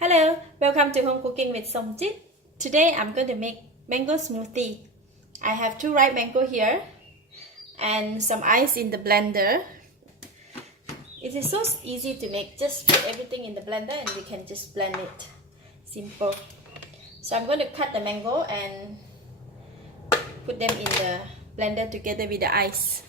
Hello, welcome to Home Cooking with Somjit. Today I'm going to make mango smoothie. I have 2 ripe mango here and some ice in the blender. It is so easy to make. Just put everything in the blender and you can just blend it. Simple. So I'm going to cut the mango and put them in the blender together with the ice.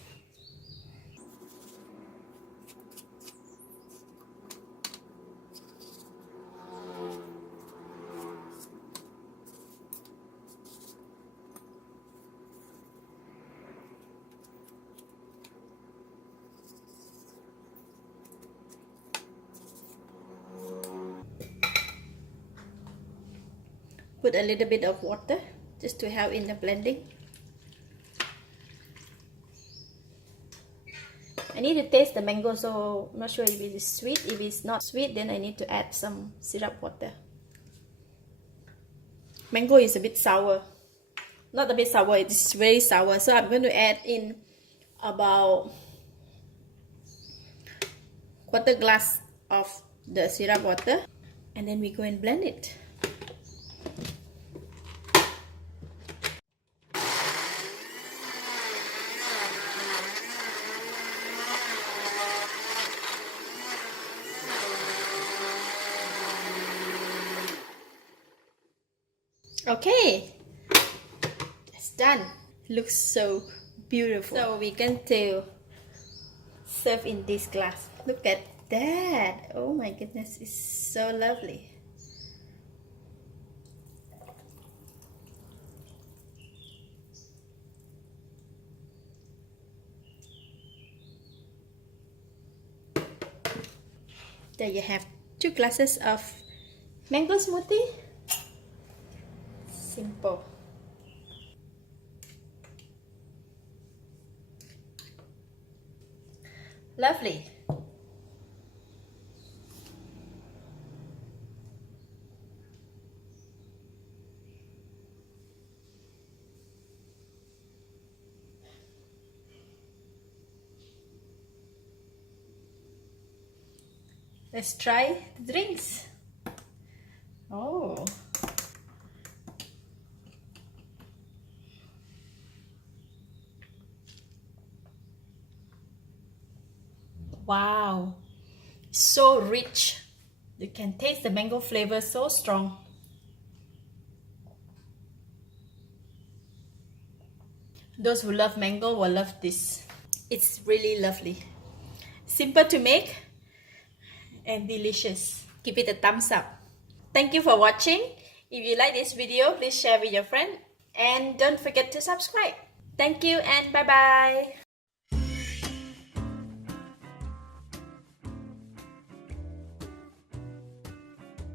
Put a little bit of water just to help in the blending. I need to taste the mango, so I'm not sure if it is sweet. If it's not sweet, then I need to add some syrup water. Mango is a bit sour. Not a bit sour, it is very sour. So I'm going to add in about 1/4 glass of the syrup water. And then we go and blend it. Okay, it's done. Looks so beautiful. So we're going to serve in this glass. Look at that. Oh my goodness, it's so lovely. There you have 2 glasses of mango smoothie. Simple. Lovely. Let's try the drinks. Oh. Wow, so rich. You can taste the mango flavor so strong. Those who love mango will love this. It's really lovely. Simple to make and delicious. Give it a thumbs up. Thank you for watching. If you like this video, please share with your friend. And don't forget to subscribe. Thank you and bye-bye.